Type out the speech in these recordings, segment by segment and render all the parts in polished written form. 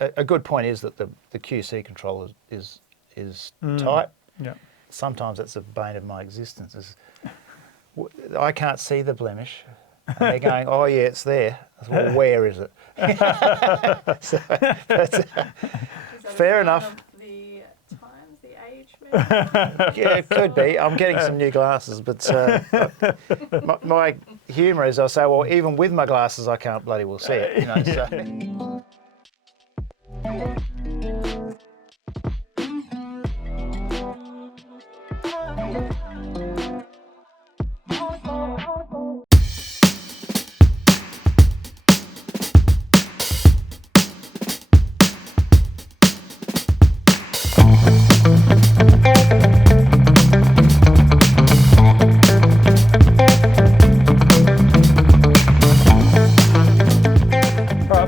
a good point is that the QC control is tight. Yeah. Sometimes that's the bane of my existence. I can't see the blemish. And they're going, oh yeah, it's there. I said, well, where is it? So, fair enough. The times, the age, maybe? Yeah, it could be. I'm getting some new glasses, but my humour is I say, well, even with my glasses, I can't bloody well see it. You know, so.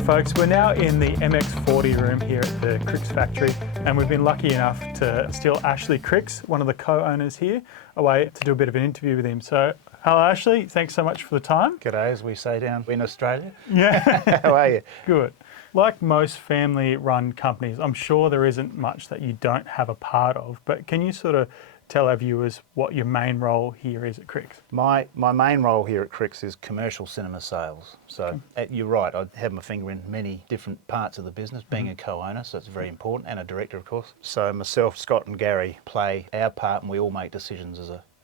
Folks, we're now in the MX40 room here at the Krix factory, and we've been lucky enough to steal Ashely Krix, one of the co-owners here, away to do a bit of an interview with him. So, hello Ashely, thanks so much for the time. G'day, as we say down in Australia. Yeah. How are you? Good. Like most family-run companies, I'm sure there isn't much that you don't have a part of, but can you sort of tell our viewers what your main role here is at Krix? My main role here at Krix is commercial cinema sales. So you're right, I have my finger in many different parts of the business, being a co-owner, so it's very important, and a director, of course. So myself, Scott and Gary play our part, and we all make decisions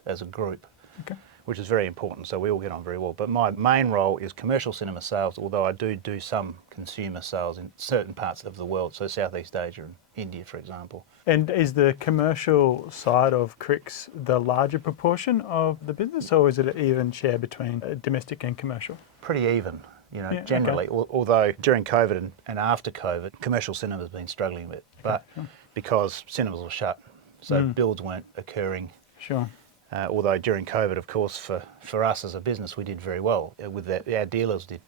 as a group. Okay. Which is very important, so we all get on very well. But my main role is commercial cinema sales, although I do some consumer sales in certain parts of the world, so Southeast Asia and India, for example. And is the commercial side of Krix the larger proportion of the business, or is it an even share between domestic and commercial? Pretty even, you know, Yeah, generally, okay. although during COVID and after COVID, commercial cinema has been struggling a bit, but because cinemas were shut, so builds weren't occurring. Sure. Although during COVID, of course, for us as a business, we did very well. With that, our dealers did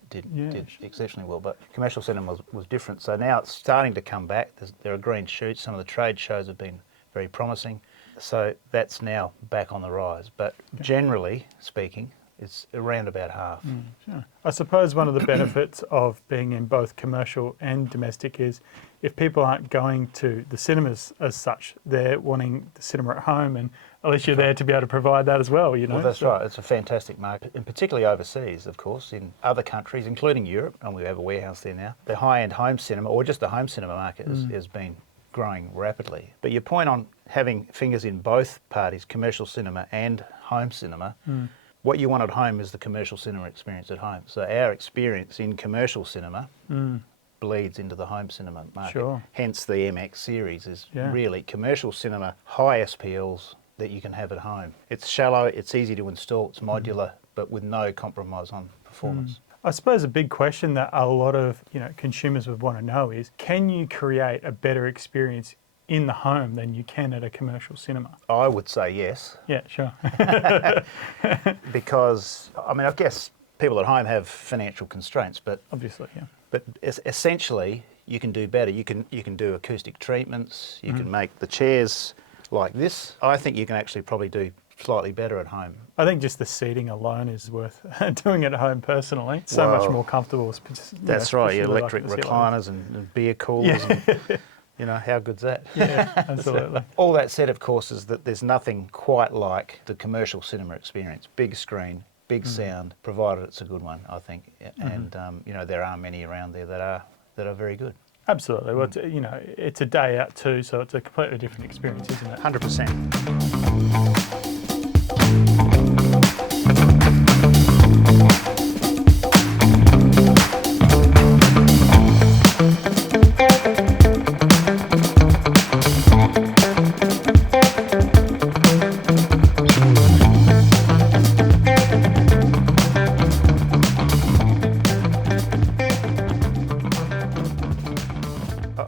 exceptionally well. But commercial cinema was different. So now it's starting to come back. There are green shoots. Some of the trade shows have been very promising. So that's now back on the rise. But generally speaking, it's around about half. Sure. I suppose one of the benefits of being in both commercial and domestic is if people aren't going to the cinemas as such, they're wanting the cinema at home, and at least you're there to be able to provide that as well, you know. Well, that's right. It's a fantastic market, and particularly overseas, of course, in other countries, including Europe, and we have a warehouse there now. The high-end home cinema, or just the home cinema market, has been growing rapidly. But your point on having fingers in both parties, commercial cinema and home cinema, what you want at home is the commercial cinema experience at home. So our experience in commercial cinema bleeds into the home cinema market. Sure. Hence the MX series is really commercial cinema, high SPLs that you can have at home. It's shallow, it's easy to install, it's modular, but with no compromise on performance. I suppose a big question that a lot of consumers would want to know is, can you create a better experience in the home than you can at a commercial cinema? I would say yes. Yeah, sure. Because, I mean, I guess people at home have financial constraints, but obviously, yeah. But essentially, you can do better. You can do acoustic treatments. You can make the chairs like this. I think you can actually probably do slightly better at home. I think just the seating alone is worth doing it at home personally. So much more comfortable. That's right. Your electric recliners and beer coolers. And, you know, how good's that? Yeah, absolutely. All that said, of course, is that there's nothing quite like the commercial cinema experience. Big screen, big sound, provided it's a good one, I think. And you know, there are many around there that are very good. Absolutely. Well, it's a day out too, so it's a completely different experience, isn't it? 100%.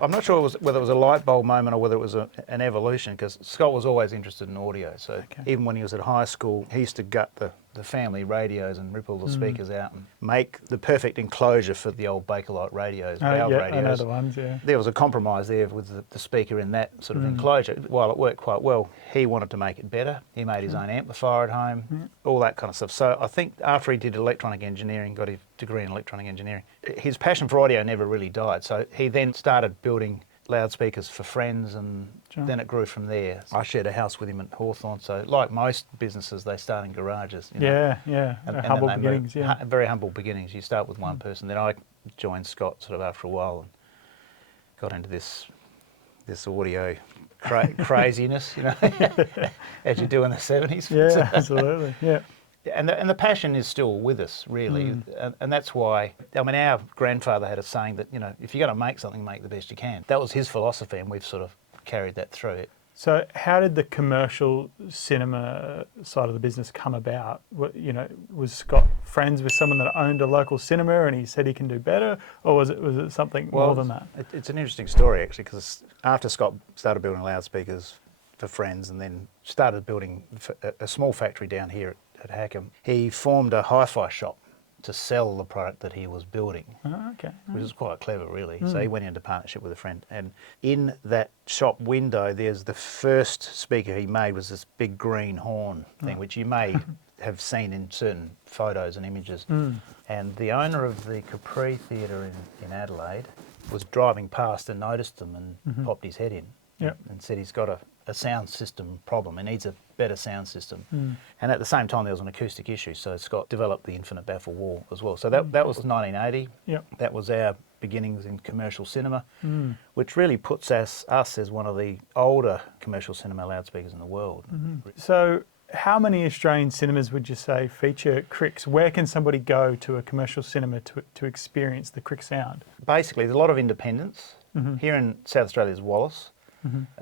I'm not sure whether it was a light bulb moment or whether it was an evolution, because Scott was always interested in audio. So even when he was at high school, he used to gut the the family radios and rip all the speakers out and make the perfect enclosure for the old Bakelite radios, valve Yeah, radios. I know the ones, yeah. There was a compromise there with the speaker in that sort of enclosure. While it worked quite well, he wanted to make it better. He made his own amplifier at home, all that kind of stuff. So I think after he did electronic engineering, got his degree in electronic engineering, his passion for audio never really died. So he then started building loudspeakers for friends, and then it grew from there. I shared a house with him at Hawthorn, so like most businesses, they start in garages. You know? Yeah. And Humble then they beginnings, move, yeah. very humble beginnings. You start with one person. Then I joined Scott sort of after a while and got into this audio craziness, you know, as you do in the 70s. Yeah, absolutely, yeah. And the passion is still with us, really, and that's why. I mean, our grandfather had a saying that, you know, if you're going to make something, make the best you can. That was his philosophy, and we've sort of carried that through. So, how did the commercial cinema side of the business come about? What, you know, was Scott friends with someone that owned a local cinema, and he said he can do better, or was it something more than that? It's an interesting story actually, because after Scott started building loudspeakers for friends, and then started building a small factory down here at Hackham, he formed a hi-fi shop to sell the product that he was building, which is quite clever, really. So he went into partnership with a friend, and in that shop window, there's the first speaker he made was this big green horn thing, which you may have seen in certain photos and images. And the owner of the Capri Theatre in Adelaide was driving past and noticed them and popped his head in and said he's got a sound system problem. He needs a better sound system. And at the same time, there was an acoustic issue. So Scott developed the infinite baffle wall as well. So that was 1980. That was our beginnings in commercial cinema, which really puts us as one of the older commercial cinema loudspeakers in the world. So how many Australian cinemas would you say feature Krix? Where can somebody go to a commercial cinema to experience the Krix sound? Basically, there's a lot of independents. Here in South Australia, there's Wallace.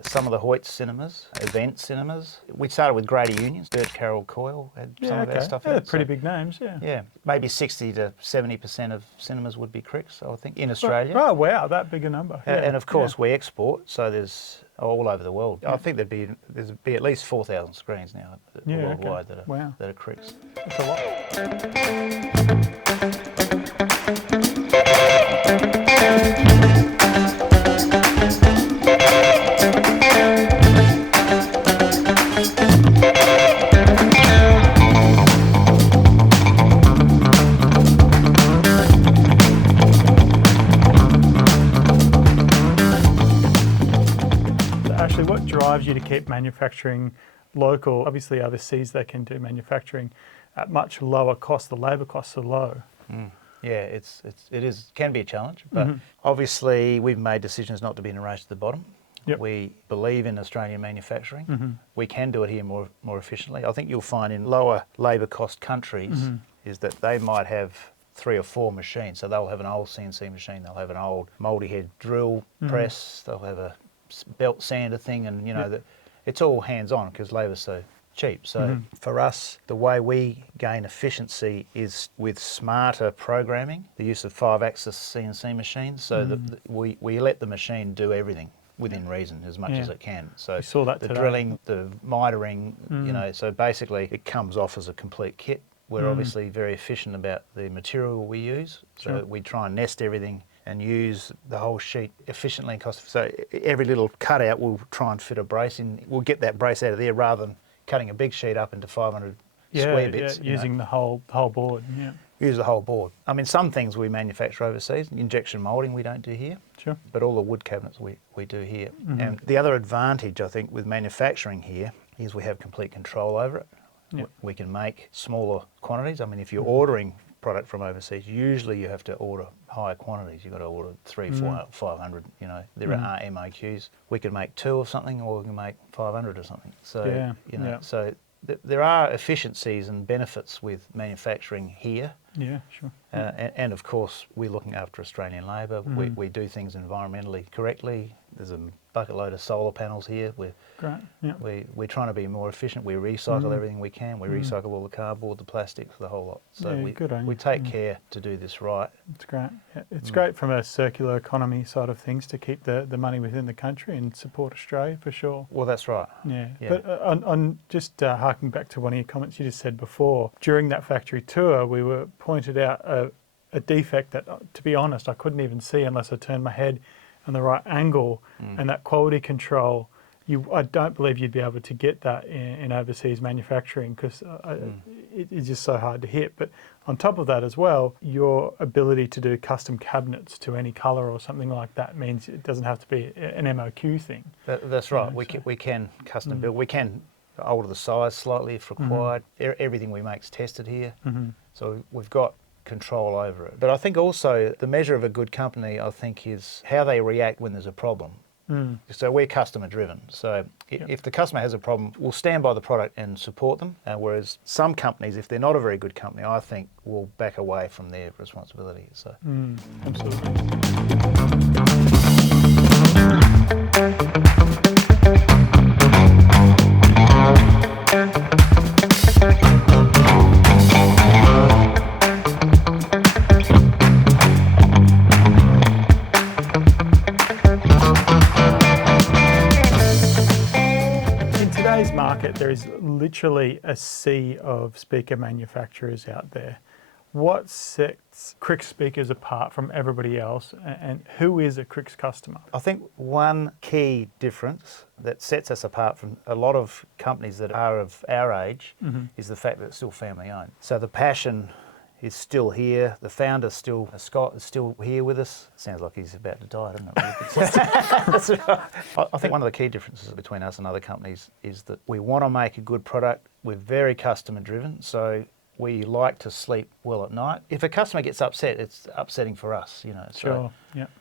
Some of the Hoyt cinemas, Event cinemas. We started with Grady Unions. Bert Carroll Coyle had some of our stuff. Yeah, there, pretty big names, Yeah, maybe 60 to 70% of cinemas would be Krix, I would think, in Australia. Oh, wow, that big a number. And of course, we export, so there's all over the world. I think there's at least 4,000 screens now worldwide that are Krix. That's a Ashely, what drives you to keep manufacturing local? Obviously, overseas they can do manufacturing at much lower cost. The labour costs are low. Yeah, it can be a challenge, but obviously we've made decisions not to be in a race to the bottom. We believe in Australian manufacturing. We can do it here more efficiently. I think you'll find in lower labour cost countries is that they might have 3 or 4 machines. So they'll have an old CNC machine, they'll have an old multi-head drill press, they'll have a belt sander thing, and you know it's all hands-on because labour's so cheap. So for us, the way we gain efficiency is with smarter programming, the use of 5-axis CNC machines, so that we let the machine do everything within reason as much as it can. So we saw that the today. drilling, the mitering, you know, so basically it comes off as a complete kit. We're obviously very efficient about the material we use, so we try and nest everything and use the whole sheet efficiently and cost. So every little cutout we'll try and fit a brace in. We'll get that brace out of there rather than cutting a big sheet up into 500 square bits. Using the whole board. Use the whole board. I mean, some things we manufacture overseas. Injection moulding we don't do here. But all the wood cabinets we do here. And the other advantage, I think, with manufacturing here is we have complete control over it. We can make smaller quantities. I mean, if you're ordering product from overseas, usually you have to order higher quantities. You've got to order 300, 400, 500, you know. There are MOQs. We can make 2 of something, or we can make 500 or something. So, you know, so there are efficiencies and benefits with manufacturing here. And of course, we're looking after Australian labour. We do things environmentally correctly. There's a bucket load of solar panels here. Great. Yeah. We're trying to be more efficient. We recycle everything we can. We recycle all the cardboard, the plastics, the whole lot. So Yeah, good on you. we take care to do this right. It's great. Yeah, it's great from a circular economy side of things to keep the money within the country and support Australia for sure. Well, that's right. Yeah. Yeah. But on just harking back to one of your comments you just said before, during that factory tour, we were pointed out a defect that, to be honest, I couldn't even see unless I turned my head on the right angle, and that quality control. I don't believe you'd be able to get that in overseas manufacturing because it's just so hard to hit. But on top of that as well, your ability to do custom cabinets to any colour or something like that means it doesn't have to be an MOQ thing. That's right. We can custom build. We can alter the size slightly if required. Everything we make is tested here. So we've got control over it. But I think also the measure of a good company, I think, is how they react when there's a problem. So we're customer driven. So if the customer has a problem, we'll stand by the product and support them. Whereas some companies, if they're not a very good company, I think will back away from their responsibility. So Absolutely. Market, there is literally a sea of speaker manufacturers out there. What sets Krix speakers apart from everybody else, and who is a Krix customer? I think one key difference that sets us apart from a lot of companies that are of our age is the fact that it's still family owned. So the passion is still here. The founder's still, Scott, is still here with us. Sounds like he's about to die, doesn't it? That's right. I think one of the key differences between us and other companies is that we want to make a good product. We're very customer driven, so we like to sleep well at night. If a customer gets upset, it's upsetting for us, you know. So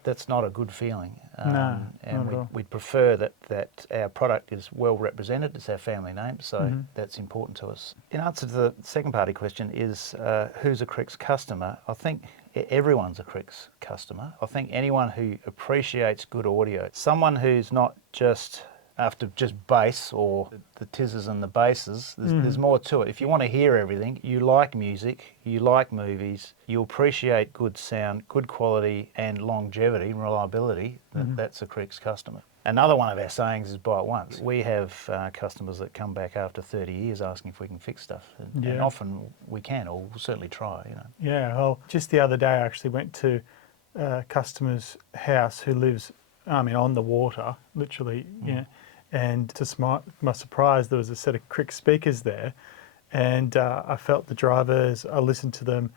that's not a good feeling. No, and we'd prefer that our product is well represented. It's our family name, so that's important to us. In answer to the second part of your question is who's a Krix customer? I think everyone's a Krix customer. I think anyone who appreciates good audio, someone who's not just after just bass or the tizzes and the basses, there's more to it. If you want to hear everything, you like music, you like movies, you appreciate good sound, good quality and longevity and reliability, that's a Krix customer. Another one of our sayings is buy it once. We have customers that come back after 30 years asking if we can fix stuff. And often we can, or we'll certainly try, you know. Yeah, well, just the other day I actually went to a customer's house who lives, on the water, literally, and to my surprise, there was a set of Krix speakers there, and I felt the drivers, I listened to them,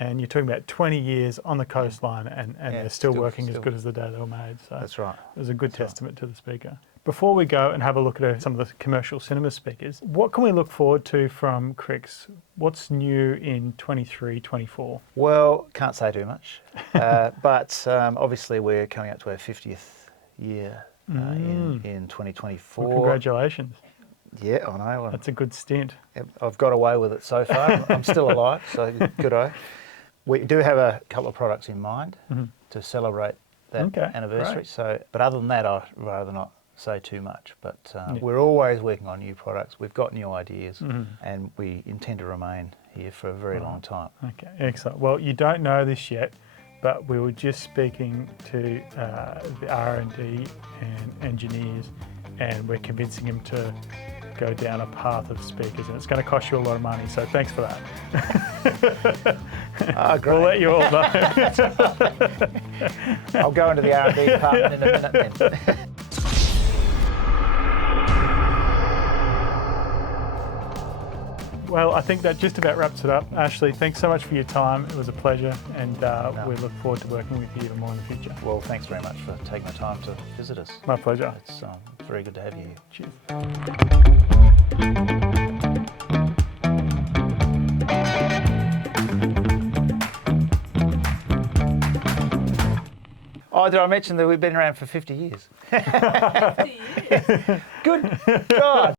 and you're talking about 20 years on the coastline, and they're still working as good as the day they were made. So that's right. It was a good testament to the speaker. Before we go and have a look at some of the commercial cinema speakers, what can we look forward to from Krix? What's new in 23, 24? Well, can't say too much, but obviously we're coming up to our 50th year in 2024. Well, congratulations. Yeah, I know. That's a good stint. I've got away with it so far. I'm still alive, so good on. We do have a couple of products in mind to celebrate that anniversary. Great. So, but other than that, I'd rather not say too much. But we're always working on new products. We've got new ideas, and we intend to remain here for a very long time. Okay, excellent. Well, you don't know this yet, but we were just speaking to the R&D and engineers, and we're convincing them to go down a path of speakers, and it's going to cost you a lot of money, so thanks for that. Great. We'll let you all know. I'll go into the R&D department in a minute then. Well, I think that just about wraps it up. Ashely, thanks so much for your time. It was a pleasure, and we look forward to working with you even more in the future. Well, thanks very much for taking the time to visit us. My pleasure. It's very good to have you here. Cheers. Oh, did I mention that we've been around for 50 years? 50 years. Good God.